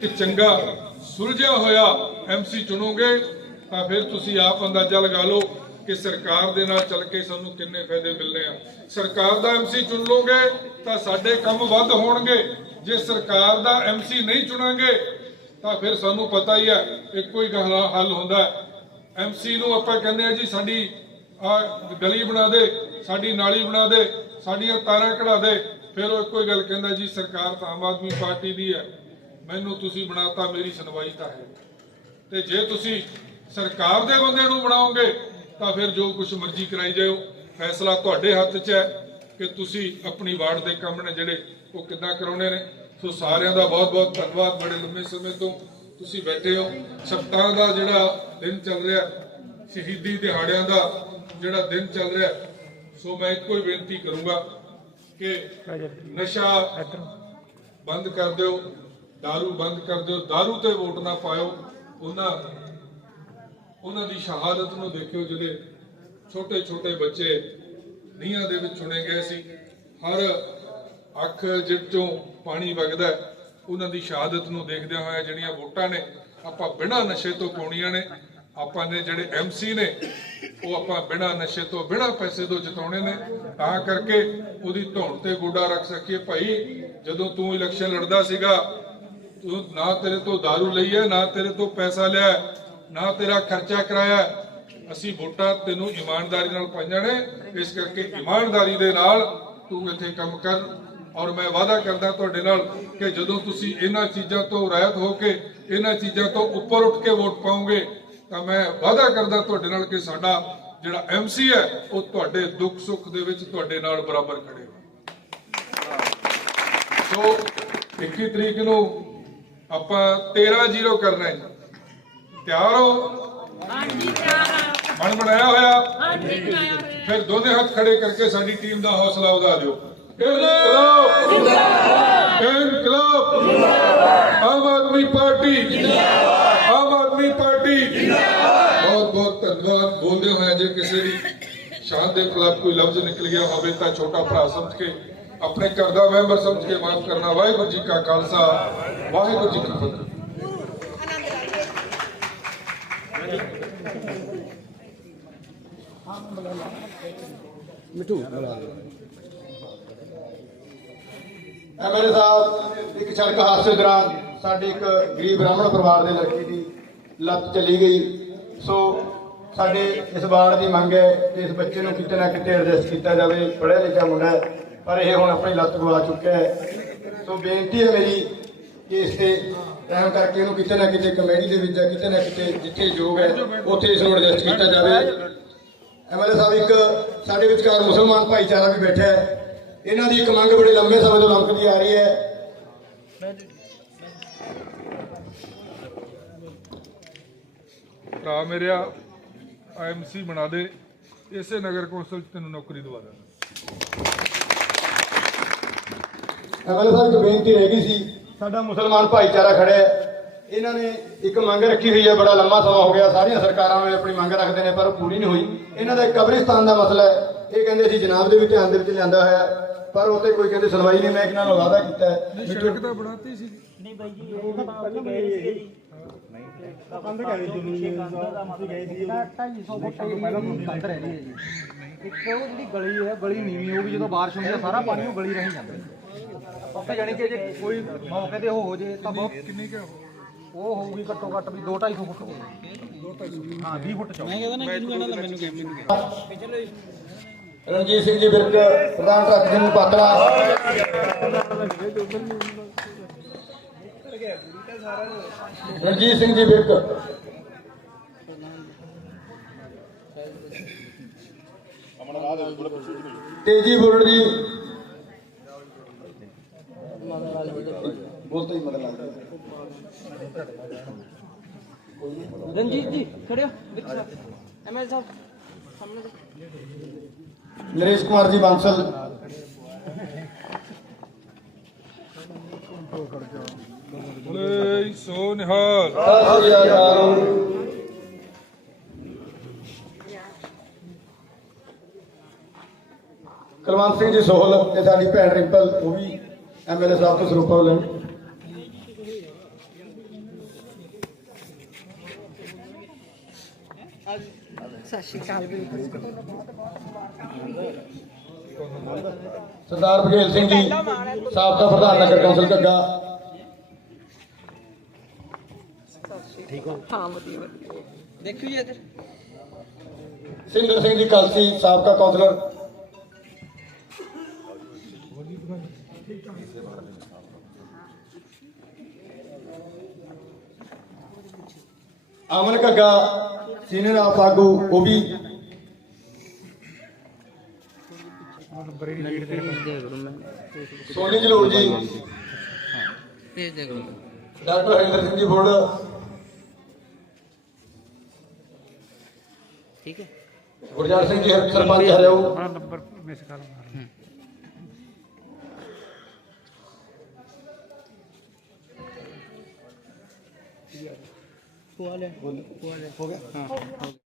ਇੱਕ ਚੰਗਾ ਸੁਲਝਿਆ ਹੋਇਆ ਐਮਸੀ ਚੁਣੋਗੇ, ਤਾਂ ਫਿਰ ਤੁਸੀਂ ਆਪ ਅੰਦਾਜ਼ਾ ਲਗਾ ਲਓ ਕਿ ਸਰਕਾਰ ਦੇ ਨਾਲ ਚੱਲ ਕੇ ਸਾਨੂੰ ਕਿੰਨੇ ਫਾਇਦੇ ਮਿਲਨੇ ਆ। ਸਰਕਾਰ ਦਾ ਐਮਸੀ ਚੁਣ ਲੋਗੇ ਤਾਂ ਸਾਡੇ ਕੰਮ ਵੱਧ ਹੋਣਗੇ। ਜੇ ਸਰਕਾਰ ਦਾ ਐਮਸੀ ਨਹੀਂ ਚੁਣਾਂਗੇ, ਤਾਂ ਫਿਰ ਸਾਨੂੰ ਪਤਾ ਹੀ ਹੈ ਇੱਕੋ ਹੀ ਗੱਲ ਹੱਲ ਹੁੰਦਾ ਐਮਸੀ ਨੂੰ ਆਪਾਂ ਕਹਿੰਦੇ ਆ ਜੀ, ਸਾਡੀ ਗਲੀ ਬਣਾ ਦੇ, ਸਾਡੀ ਨਾਲੀ ਬਣਾ ਦੇ, ਸਾਡੀਆਂ ਤਾਰਾਂ ਕਢਾ ਦੇ। ਫਿਰ ਉਹ ਇੱਕੋ ਹੀ ਗੱਲ ਕਹਿੰਦਾ ਜੀ, ਸਰਕਾਰ ਤਾਂ ਆਮ ਆਦਮੀ ਪਾਰਟੀ ਦੀ ਹੈ। ਮੈਨੂੰ ਤੁਸੀਂ ਬਣਾਤਾ ਮੇਰੀ ਸੁਣਵਾਈ ਤਾਂ ਹੈ। ਤੇ ਜੇ ਤੁਸੀਂ ਸਰਕਾਰ ਦੇ ਬੰਦੇ ਨੂੰ ਬਣਾਓਗੇ ਤਾਂ ਫਿਰ ਜੋ ਕੁਝ ਮਰਜ਼ੀ ਕਰਾਈ ਜਾਓ ਫੈਸਲਾ ਤੁਹਾਡੇ ਹੱਥ 'ਚ ਹੈ ਕਿ ਤੁਸੀਂ ਆਪਣੀ ਵਾਰਡ ਦੇ ਕੰਮ ਨੇ ਜਿਹੜੇ ਉਹ ਕਿੱਦਾਂ ਕਰਾਉਣੇ ਨੇ। ਸੋ ਸਾਰਿਆਂ ਦਾ ਬਹੁਤ ਬਹੁਤ ਧੰਨਵਾਦ। ਬੜੇ ਲੰਮੇ ਸਮੇਂ ਤੋਂ ਤੁਸੀਂ ਬੈਠੇ ਹੋ। ਸਪਤਾਹ ਦਾ ਜਿਹੜਾ ਦਿਨ ਚੱਲ ਰਿਹਾ ਸ਼ਹੀਦੀ ਦਿਹਾੜਿਆਂ ਦਾ ਜਿਹੜਾ ਦਿਨ ਚੱਲ ਰਿਹਾ ਸੋ ਮੈਂ ਇੱਕੋ ਹੀ ਬੇਨਤੀ ਕਰੂੰਗਾ ਕਿ ਨਸ਼ਾ ਬੰਦ ਕਰ ਦਿਓ। दारू ਬੰਦ ਕਰ ਦਿਓ दारू ਤੇ ਵੋਟ ਨਾ ਪਾਇਓ ਉਹਨਾਂ ਉਹਨਾਂ ਦੀ ਸ਼ਹਾਦਤ ਨੂੰ ਦੇਖਿਓ ਜਿਹੜੇ ਛੋਟੇ ਛੋਟੇ ਬੱਚੇ ਨੀਹਾਂ ਦੇ ਵਿੱਚ ਚੁਣੇ ਗਏ ਸੀ ਹਰ ਅੱਖ ਜਿਹ ਚੋਂ ਪਾਣੀ ਵਗਦਾ ਹੈ, ਉਹਨਾਂ ਦੀ ਸ਼ਹਾਦਤ ਨੂੰ ਦੇਖਦਿਆਂ ਹੋਇਆ ਜਿਹੜੀਆਂ ਵੋਟਾਂ ਨੇ ਆਪਾਂ ਬਿਨਾਂ ਨਸ਼ੇ ਤੋਂ ਪਾਉਣੀਆਂ ਨੇ ਆਪਾਂ ਨੇ ਜਿਹੜੇ ਐਮਸੀ ਨੇ ਉਹ ਆਪਾਂ ਬਿਨਾਂ ਨਸ਼ੇ ਤੋਂ ਬਿਨਾਂ ਪੈਸੇ ਤੋਂ ਜਿਤਾਉਣੇ ਨੇ ਤਾਂ ਕਰਕੇ ਉਹਦੀ ਧੌਣ ਤੇ ਗੋਡਾ ਰੱਖ ਸਕੀਏ ਭਾਈ ਜਦੋਂ ਤੂੰ ਇਲੈਕਸ਼ਨ ਲੜਦਾ ਸੀਗਾ ਤੂੰ ਨਾ ਤੇਰੇ ਤੋਂ दारू ਲਈ ਹੈ, ਨਾ ਤੇਰੇ ਤੋਂ ਪੈਸਾ ਲਿਆ ਨਾ ਤੇਰਾ ਖਰਚਾ ਕਰਾਇਆ ਅਸੀਂ ਵੋਟਾਂ ਤੈਨੂੰ ਇਮਾਨਦਾਰੀ ਨਾਲ ਪਾਈਆਂ ਨੇ। ਇਸ ਕਰਕੇ ਇਮਾਨਦਾਰੀ ਦੇ ਨਾਲ ਤੂੰ ਇੱਥੇ ਕੰਮ ਕਰ। ਔਰ ਮੈਂ ਵਾਅਦਾ ਕਰਦਾ ਤੁਹਾਡੇ ਨਾਲ ਕਿ ਜਦੋਂ ਤੁਸੀਂ ਇਹਨਾਂ ਚੀਜ਼ਾਂ ਤੋਂ ਰਹਿਤ ਹੋ ਕੇ ਇਹਨਾਂ ਚੀਜ਼ਾਂ ਤੋਂ ਉੱਪਰ ਉੱਠ ਕੇ ਵੋਟ ਪਾਓਗੇ, ਤਾਂ ਮੈਂ ਵਾਅਦਾ ਕਰਦਾ ਤੁਹਾਡੇ ਨਾਲ ਕਿ ਸਾਡਾ ਜਿਹੜਾ ਐਮਸੀ ਹੈ, ਉਹ ਤੁਹਾਡੇ ਦੁੱਖ ਸੁੱਖ ਦੇ ਵਿੱਚ ਤੁਹਾਡੇ ਨਾਲ ਬਰਾਬਰ ਖੜੇਗਾ ਸੋ 21 ਤਰੀਕ ਨੂੰ ਆਪਾਂ 13 ਜ਼ੀਰੋ ਕਰਨਾ ਹੈ ਤਿਆਰ ਹੋ? ਹਾਂਜੀ ਤਿਆਰ ਮਨ ਬਣਾਇਆ ਹੋਇਆ? ਹਾਂਜੀ ਬਣਾਇਆ ਹੋਇਆ। ਫਿਰ ਦੋਨੇ ਹੱਥ ਖੜੇ ਕਰਕੇ ਸਾਡੀ ਟੀਮ ਦਾ ਹੌਸਲਾ ਵਧਾ ਦਿਓ। ਇਨਕਲਾਬ। ਇਨਕਲਾਬ ਆਮ ਆਦਮੀ ਪਾਰਟੀ। ਜਿੰਦਾਬਾਦ। ਆਮ ਆਦਮੀ ਪਾਰਟੀ। ਜਿੰਦਾਬਾਦ। ਬਹੁਤ ਬਹੁਤ ਧੰਨਵਾਦ। ਬੋਲਦੇ ਹੋਏ ਜੇ ਕਿਸੇ ਦੀ ਸ਼ਾਨ ਦੇ ਖਿਲਾਫ ਕੋਈ ਲਫ਼ਜ਼ ਨਿਕਲ ਗਿਆ ਹੋਵੇ ਤਾਂ ਛੋਟਾ ਭਰਾ ਸਮਝ ਕੇ ਆਪਣੇ ਘਰ ਦਾ ਮੈਂਬਰ ਸਮਝ ਕੇ ਮਾਫ ਕਰਨਾ, ਵਾਹਿਗੁਰੂ ਜੀ ਕਾ ਖਾਲਸਾ, ਵਾਹਿਗੁਰੂ ਜੀ ਕੀ ਫਤਿਹ। ਐਮਐਲਏ ਸਾਹਿਬ, ਇੱਕ ਸੜਕ ਹਾਦਸੇ ਦੌਰਾਨ ਸਾਡੇ ਇੱਕ ਗਰੀਬ ਬ੍ਰਾਹਮਣ ਪਰਿਵਾਰ ਦੇ ਲੜਕੀ ਦੀ ਲੱਤ ਚਲੀ ਗਈ। ਸੋ ਸਾਡੇ ਇਸ ਵਾਰ ਦੀ ਮੰਗ ਹੈ ਕਿ ਇਸ ਬੱਚੇ ਨੂੰ ਕਿਤੇ ਨਾ ਕਿਤੇ ਐਡਜਸਟ ਕੀਤਾ ਜਾਵੇ, ਪੜ੍ਹਿਆ ਲਿਖਿਆ ਮੁੰਡਾ ਪਰ ਇਹ ਹੁਣ ਆਪਣੀ ਲੱਤ ਗਵਾ ਚੁੱਕਿਆ ਹੈ। ਸੋ ਬੇਨਤੀ ਹੈ ਮੇਰੀ ਕਿ ਇਸ ਤੇ ਰਹਿਮ ਕਰਕੇ ਇਹਨੂੰ ਕਿਤੇ ਨਾ ਕਿਤੇ ਕਮੇਟੀ ਦੇ ਵਿੱਚ ਜਾਂ ਕਿਤੇ ਨਾ ਕਿਤੇ ਜਿੱਥੇ ਯੋਗ ਹੈ, ਉੱਥੇ ਇਸ ਨੂੰ ਐਡਜਸਟ ਕੀਤਾ ਜਾਵੇ। ਐਮਐਲਏ ਸਾਹਿਬ ਇੱਕ ਸਾਡੇ ਵਿਚਕਾਰ ਮੁਸਲਮਾਨ ਭਾਈਚਾਰਾ ਵੀ ਬੈਠਾ ਹੈ। ਇਹਨਾਂ ਦੀ ਇੱਕ ਮੰਗ ਬੜੇ ਲੰਬੇ ਸਮੇਂ ਤੋਂ ਲੰਕਦੀ ਆ ਰਹੀ ਹੈ। ਭਰਾ ਮੇਰਿਆ ਐਮਸੀ ਬਣਾ ਦੇ। ਇਸੇ ਨਗਰ ਕੌਂਸਲ ਚ ਤੈਨੂੰ ਨੌਕਰੀ ਦਵਾ ਦਾਂਗਾ ਐਮਐਲਏ ਸਾਹਿਬ ਇੱਕ ਬੇਨਤੀ ਰਹਿ ਗਈ ਸੀ ਸਾਡਾ ਮੁਸਲਮਾਨ ਭਾਈਚਾਰਾ ਖੜਿਆ ਹੈ। ਇਹਨਾਂ ਨੇ ਇੱਕ ਮੰਗ ਰੱਖੀ ਹੋਈ ਹੈ ਬੜਾ ਲੰਮਾ ਸਮਾਂ ਹੋ ਗਿਆ ਸਾਰੀਆਂ ਸਰਕਾਰਾਂ ਵੀ ਆਪਣੀ ਮੰਗ ਰੱਖਦੇ ਨੇ ਪਰ ਉਹ ਪੂਰੀ ਨਹੀਂ ਹੋਈ। ਇਹਨਾਂ ਦਾ ਇੱਕ ਕਬਰਿਸਤਾਨ ਦਾ ਮਸਲਾ ਹੈ। ਇਹ ਕਹਿੰਦੇ ਸੀ ਜਨਾਬ ਦੇ ਵੀ ਧਿਆਨ ਦੇ ਵਿੱਚ ਲਿਆਂਦਾ ਹੋਇਆ ਪਰ ਉਹ ਤੇ ਕੋਈ ਕਹਿੰਦੇ ਸੁਣਵਾਈ ਨਹੀਂ ਮੈਂ ਇਹਨਾਂ ਨਾਲ ਵਾਅਦਾ ਕੀਤਾ ਹੈ। ਸੜਕ ਤਾਂ ਬਣਾਤੀ ਸੀ ਇੱਕ ਉਹ ਜਿਹੜੀ ਗਲੀ ਹੈ ਗਲੀ ਨੀਵੀਂ ਹੋਊਗੀ ਜਦੋਂ ਬਾਰਿਸ਼ ਹੁੰਦੀ ਹੈ ਸਾਰਾ ਪਾਣੀ ਉਹ ਗਲੀ ਰਹੀ ਜਾਂਦਾ ਉੱਥੇ ਜਾਣੀ ਕਿ ਜੇ ਕੋਈ ਮੌਕੇ ਤੇ ਹੋ ਜੇ ਤਾਂ ਬਹੁਤ ਕਿੰਨੀ ਕੁ ਉਹ? ਹੋਊਗੀ ਘੱਟੋ ਘੱਟ ਵੀ 2 250 ਫੁੱਟ ਹੋਊਗੀ। ਹਾਂ 20 ਫੁੱਟ ਚੌੜਾ ਰਣਜੀਤ ਸਿੰਘ ਜੀ ਵਿਰਕ ਪ੍ਰਧਾਨ ਟਰੱਕ ਜੀ ਨੂੰ ਪਾਤਰਾ। ਰਣਜੀਤ ਸਿੰਘ ਜੀ ਵਿਰਕ। ਤੇਜੀ ਬੁਰੜ ਜੀ। ਬੋਲਤੇ ਹੀ ਮਦਦ ਲੱਗਦਾ। ਰਣਜੀਤ ਜੀ ਖੜਿਓ ਵਿੱਚ ਐਮਐਲ ਸਾਹਿਬ ਸਾਹਮਣੇ ਨਰੇਸ਼ ਕੁਮਾਰ ਜੀ ਬਾਂਸਲ। ਬੋਲੇ ਸੋ ਨਿਹਾਲ ਸਤਿ ਸ੍ਰੀ ਅਕਾਲ ਕੁਲਵੰਤ ਸਿੰਘ ਜੀ ਸੋਹਲ ਤੇ ਸਾਡੀ ਭੈਣ ਰਿੰਪਲ ਉਹ ਵੀ ਐਮਐਲਏ ਸਾਹਿਬ ਤੋਂ ਸਰੂਪਾ ਲੈਣ ਸਤਿ ਸ਼੍ਰੀ ਅਕਾਲ। ਸਰਦਾਰ ਬਘੇਲ ਸਿੰਘ ਜੀ ਸਾਬਕਾ ਪ੍ਰਧਾਨ ਨਗਰ ਕੌਂਸਲ ਘੱਗਾ। ਹਾਂ ਵਧੀਆ ਵਧੀਆ ਦੇਖਿਓ ਜੀ ਇੱਧਰ ਸਿੰਦਰ ਸਿੰਘ ਜੀ ਕਲਸੀ, ਸਾਬਕਾ ਕੌਂਸਲਰ। ਅਮਨ ਘੱਗਾ ਸੀਨੀਅਰ ਆਪ ਆਗੂ ਉਹ ਵੀ ਸੋਨੀ ਜਲੂਰ ਜੀ ਭੇਜ ਦੇ ਕਰੋ ਡਾਕਟਰ ਹਰਿੰਦਰ ਸਿੰਘ ਜੀ ਬੋੜ ਠੀਕ ਹੈ ਗੁਰਜਾਰ ਸਿੰਘ ਜੀ ਹਰ- ਸਰਪੰਚ ਹਰਿਆਊ ਪਵਾ ਲੈ ਪਵਾ ਲੈ ਹੋ ਗਿਆ ਹਾਂ